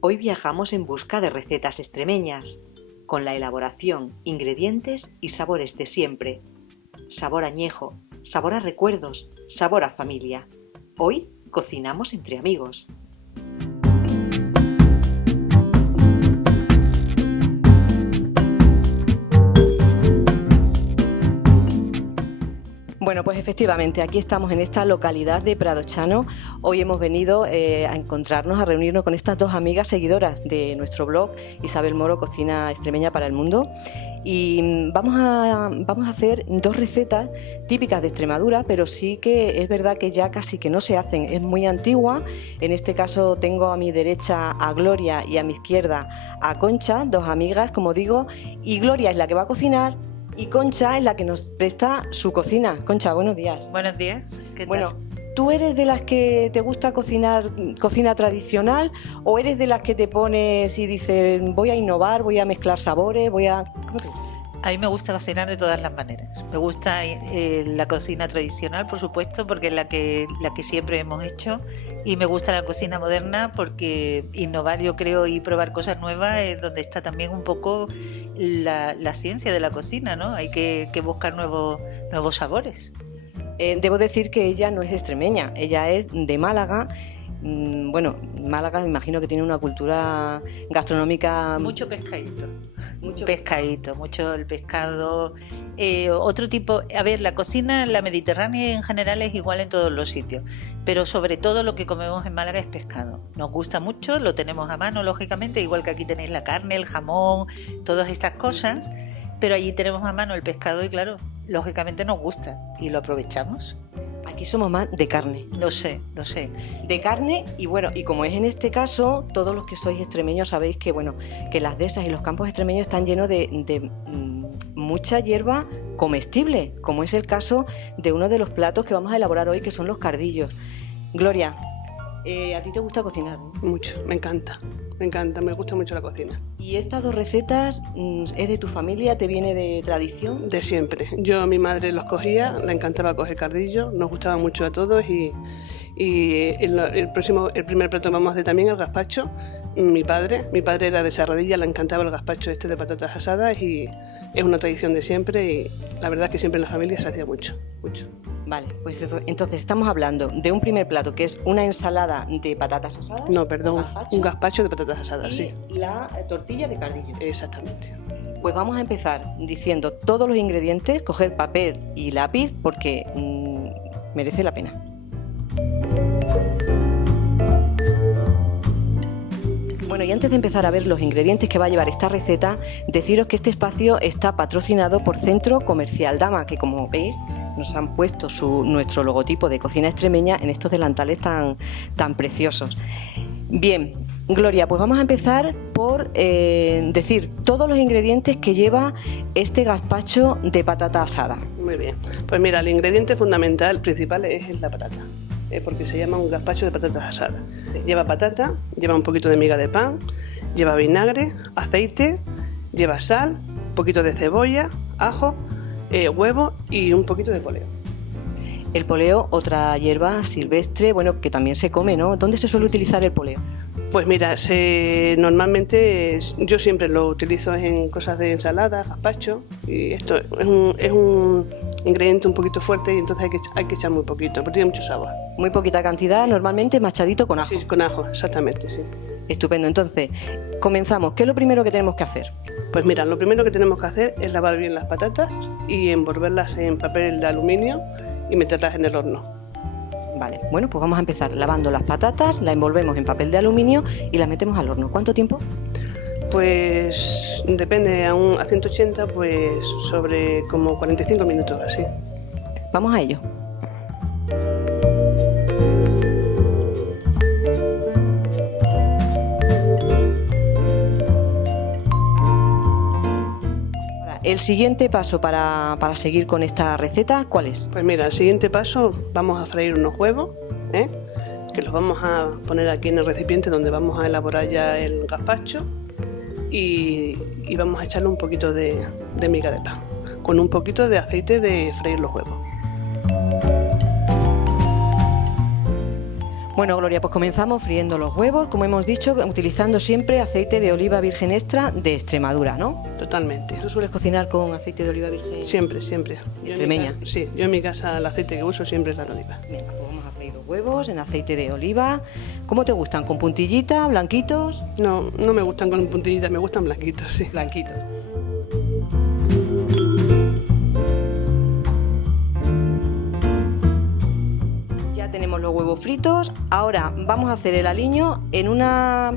Hoy viajamos en busca de recetas extremeñas, con la elaboración, ingredientes y sabores de siempre. Sabor añejo, sabor a recuerdos, sabor a familia. Hoy cocinamos entre amigos. Bueno, pues efectivamente, aquí estamos en esta localidad de Pradochano. Hoy hemos venido a encontrarnos, a reunirnos con estas dos amigas seguidoras de nuestro blog, Isabel Moro, Cocina Extremeña para el Mundo. Y vamos a hacer dos recetas típicas de Extremadura, pero sí que es verdad que ya casi que no se hacen. Es muy antigua. En este caso tengo a mi derecha a Gloria y a mi izquierda a Concha, dos amigas, como digo, y Gloria es la que va a cocinar. Y Concha es la que nos presta su cocina. Concha, buenos días. Buenos días. ¿Qué tal? Bueno, ¿tú eres de las que te gusta cocinar cocina tradicional o eres de las que te pones y dices voy a innovar, voy a mezclar sabores, ¿Cómo te gusta? A mí me gusta cocinar de todas las maneras. Me gusta la cocina tradicional, por supuesto, porque es la que siempre hemos hecho. Y me gusta la cocina moderna porque innovar, yo creo, y probar cosas nuevas es donde está también un poco la ciencia de la cocina, ¿no? Hay que buscar nuevos sabores. Debo decir que ella no es extremeña, ella es de Málaga. Bueno, Málaga me imagino que tiene una cultura gastronómica... Mucho pescadito, mucho el pescado. Otro tipo, a ver, la cocina, la mediterránea en general es igual en todos los sitios, pero sobre todo lo que comemos en Málaga es pescado. Nos gusta mucho, lo tenemos a mano, lógicamente, igual que aquí tenéis la carne, el jamón, todas estas cosas, pero allí tenemos a mano el pescado y claro, lógicamente nos gusta y lo aprovechamos. Aquí somos más de carne. Lo sé. De carne y bueno, y como es en este caso, todos los que sois extremeños sabéis que bueno, que las dehesas y los campos extremeños están llenos de mucha hierba comestible, como es el caso de uno de los platos que vamos a elaborar hoy, que son los cardillos. Gloria, ¿a ti te gusta cocinar? Mucho, me encanta, me gusta mucho la cocina. ¿Y estas dos recetas es de tu familia, te viene de tradición? De siempre. Mi madre los cogía, le encantaba coger cardillo, nos gustaba mucho a todos y el primer plato que vamos a hacer también el gazpacho. Mi padre era de Serradilla, le encantaba el gazpacho de patatas asadas y es una tradición de siempre y la verdad es que siempre en la familia se hacía mucho. Vale, pues entonces estamos hablando de un primer plato que es una ensalada de patatas asadas. No, perdón, un gazpacho de patatas asadas, y sí. La tortilla de cardillo. Exactamente. Pues vamos a empezar diciendo todos los ingredientes, coger papel y lápiz porque merece la pena. Bueno, y antes de empezar a ver los ingredientes que va a llevar esta receta, deciros que este espacio está patrocinado por Centro Comercial Dama, que como veis nos han puesto nuestro logotipo de cocina extremeña en estos delantales tan preciosos. Bien, Gloria, pues vamos a empezar por decir todos los ingredientes que lleva este gazpacho de patata asada. Muy bien, pues mira, el ingrediente fundamental, principal es la patata. Porque se llama un gazpacho de patatas asadas. Sí. Lleva patata, lleva un poquito de miga de pan, lleva vinagre, aceite, lleva sal, un poquito de cebolla, ajo, huevo y un poquito de poleo. El poleo, otra hierba silvestre, bueno, que también se come, ¿no? ¿Dónde se suele utilizar el poleo? Pues mira, normalmente yo siempre lo utilizo en cosas de ensalada, gazpacho, y esto es un ingrediente un poquito fuerte y entonces hay que echar muy poquito, porque tiene mucho sabor. Muy poquita cantidad, normalmente machadito con ajo. Sí, con ajo, exactamente, sí. Estupendo, entonces, comenzamos. ¿Qué es lo primero que tenemos que hacer? Pues mira, lo primero que tenemos que hacer es lavar bien las patatas y envolverlas en papel de aluminio y meterlas en el horno. Vale, bueno, pues vamos a empezar lavando las patatas, las envolvemos en papel de aluminio y las metemos al horno. ¿Cuánto tiempo? Pues depende, a 180, pues sobre como 45 minutos así. Vamos a ello. El siguiente paso para seguir con esta receta, ¿cuál es? Pues mira, el siguiente paso, vamos a freír unos huevos, que los vamos a poner aquí en el recipiente donde vamos a elaborar ya el gazpacho y vamos a echarle un poquito de miga de pan, con un poquito de aceite de freír los huevos. Bueno, Gloria, pues comenzamos friendo los huevos, como hemos dicho, utilizando siempre aceite de oliva virgen extra de Extremadura, ¿no? Totalmente. ¿Tú sueles cocinar con aceite de oliva virgen? Siempre, siempre. Extremeña. Sí, yo en mi casa el aceite que uso siempre es la de oliva. Venga, pues vamos a freír los huevos en aceite de oliva. ¿Cómo te gustan? ¿Con puntillita, blanquitos? No, no me gustan con puntillitas, me gustan blanquitos, sí. Blanquitos. Tenemos los huevos fritos. Ahora vamos a hacer el aliño en una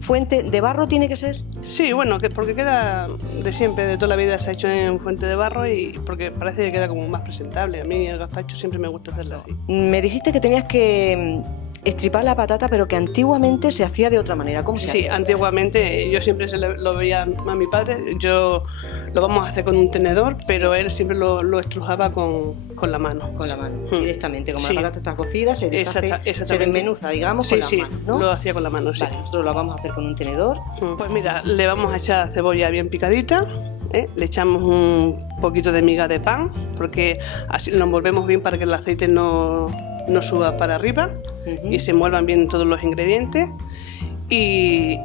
fuente de barro, ¿tiene que ser? Sí, bueno, porque queda de siempre, de toda la vida se ha hecho en fuente de barro y porque parece que queda como más presentable. A mí el gazpacho siempre me gusta hacerlo así. Me dijiste que tenías que estripar la patata, pero que antiguamente se hacía de otra manera. ¿Cómo se hacía? Sí, antiguamente yo siempre lo veía a mi padre. Yo lo vamos a hacer con un tenedor, pero él siempre lo estrujaba con la mano. Con la mano, directamente. Como Sí. la patata está cocida, se deshace, Exactamente. se desmenuza, digamos, Sí, con las sí, manos, ¿no? lo hacía con la mano, sí. Vale, nosotros lo vamos a hacer con un tenedor. Pues mira, le vamos a echar cebolla bien picadita, le echamos un poquito de miga de pan, porque así lo envolvemos bien para que el aceite no suba para arriba y se envuelvan bien todos los ingredientes y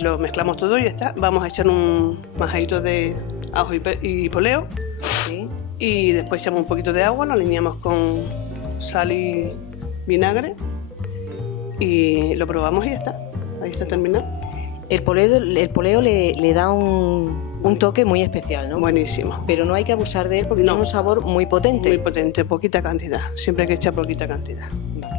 lo mezclamos todo y ya está. Vamos a echar un majadito de ajo y poleo. Sí. Y después echamos un poquito de agua, lo alineamos con sal y vinagre y lo probamos y ya está. Ahí está terminado. El poleo le da un toque muy especial, ¿no? Buenísimo. Pero no hay que abusar de él porque tiene un sabor muy potente. Muy potente, poquita cantidad. Siempre hay que echar poquita cantidad. Vale.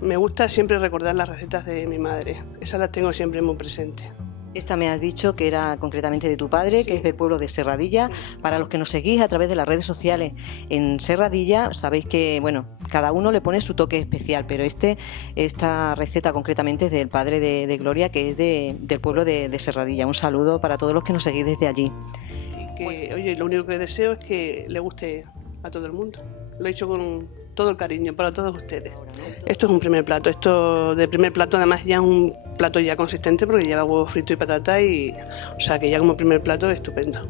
Me gusta siempre recordar las recetas de mi madre. Esas las tengo siempre muy presentes. Esta me has dicho que era concretamente de tu padre, que es del pueblo de Serradilla. Para los que nos seguís a través de las redes sociales en Serradilla, sabéis que, bueno, cada uno le pone su toque especial, pero esta receta concretamente es del padre de Gloria, que es del pueblo de Serradilla. Un saludo para todos los que nos seguís desde allí. Y que, oye, lo único que deseo es que le guste a todo el mundo. Lo he hecho con todo el cariño para todos ustedes. Esto es un primer plato. Esto de primer plato además ya es un plato ya consistente porque lleva huevo frito y patata y, o sea, que ya como primer plato es estupendo.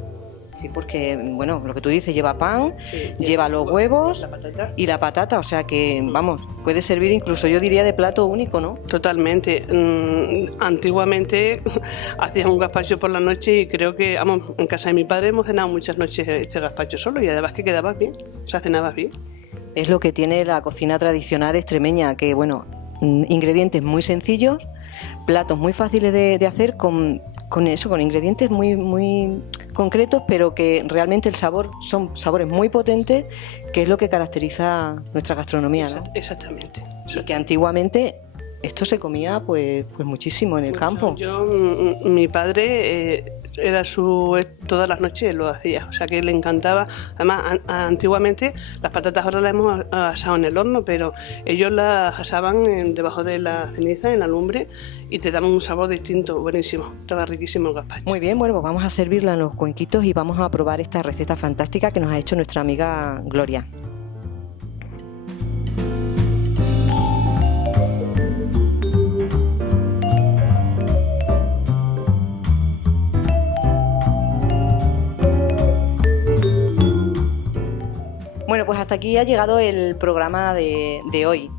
Sí, porque, bueno, lo que tú dices, lleva pan, Sí, lleva los huevos la patata. y la patata, o sea que, vamos, puede servir incluso, yo diría, de plato único, ¿no? Totalmente. Antiguamente hacían un gazpacho por la noche y creo que, vamos, en casa de mi padre hemos cenado muchas noches este gazpacho solo y además que quedabas bien, o sea, cenabas bien. Es lo que tiene la cocina tradicional extremeña, que, bueno, ingredientes muy sencillos, platos muy fáciles de hacer con ingredientes muy concretos, pero que realmente son sabores muy potentes, que es lo que caracteriza nuestra gastronomía, ¿no? Exactamente. Y que antiguamente esto se comía pues muchísimo en el campo. Mi padre era todas las noches lo hacía, o sea que le encantaba. Además, antiguamente las patatas ahora las hemos asado en el horno, pero ellos las asaban debajo de la ceniza, en la lumbre, y te daban un sabor distinto, buenísimo. Estaba riquísimo el gazpacho. Muy bien, bueno, pues vamos a servirla en los cuenquitos y vamos a probar esta receta fantástica que nos ha hecho nuestra amiga Gloria. Bueno, pues hasta aquí ha llegado el programa de hoy.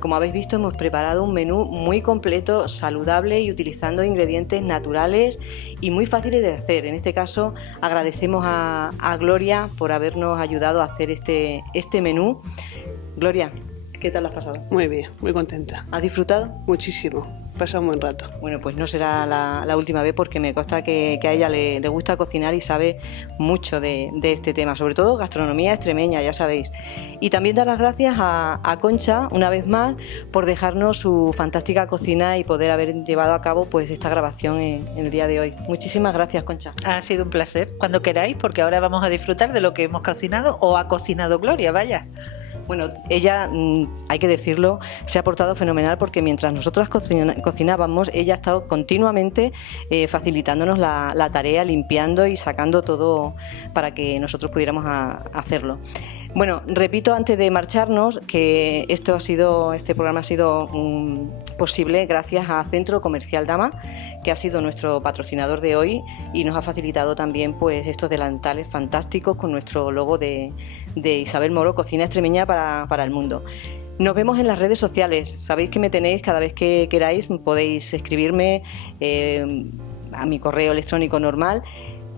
Como habéis visto, hemos preparado un menú muy completo, saludable y utilizando ingredientes naturales y muy fáciles de hacer. En este caso, agradecemos a Gloria por habernos ayudado a hacer este menú. Gloria, ¿qué tal lo has pasado? Muy bien, muy contenta. ¿Has disfrutado? Muchísimo. pasa un buen rato. Bueno, pues no será la última vez porque me consta que a ella le gusta cocinar y sabe mucho de este tema, sobre todo gastronomía extremeña, ya sabéis. Y también dar las gracias a Concha, una vez más, por dejarnos su fantástica cocina y poder haber llevado a cabo pues esta grabación en el día de hoy. Muchísimas gracias, Concha. Ha sido un placer, cuando queráis, porque ahora vamos a disfrutar de lo que hemos cocinado o ha cocinado Gloria, vaya. Bueno, ella, hay que decirlo, se ha portado fenomenal porque mientras nosotras cocinábamos, ella ha estado continuamente facilitándonos la tarea, limpiando y sacando todo para que nosotros pudiéramos hacerlo. Bueno, repito antes de marcharnos que este programa ha sido posible gracias a Centro Comercial Dama, que ha sido nuestro patrocinador de hoy y nos ha facilitado también pues estos delantales fantásticos con nuestro logo de Isabel Moro, Cocina Extremeña para el Mundo. Nos vemos en las redes sociales. Sabéis que me tenéis cada vez que queráis, podéis escribirme a mi correo electrónico normal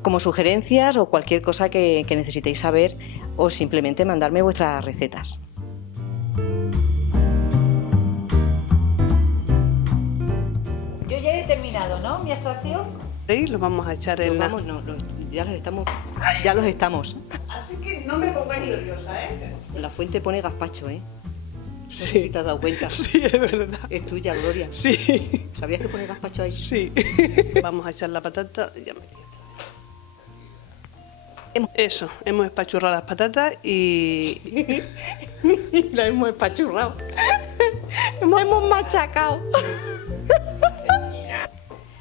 como sugerencias o cualquier cosa que necesitéis saber o simplemente mandarme vuestras recetas. Yo ya he terminado, ¿no? Mi actuación. Y los vamos a echar en la... Ya los estamos. Así que no me pongáis nerviosa, ¿eh? En la fuente pone gazpacho, ¿eh? No Sí. sé si te has dado cuenta. Sí, es verdad. Es tuya, Gloria. Sí. ¿Sabías que pone gazpacho ahí? Sí. Vamos a echar la patata. Eso, hemos espachurrado las patatas y... La hemos espachurrado. hemos machacado.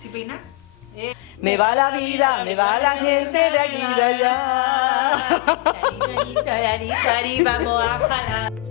¿Tipina? Me va la vida, me va la gente de aquí y de allá. Vamos a jalar.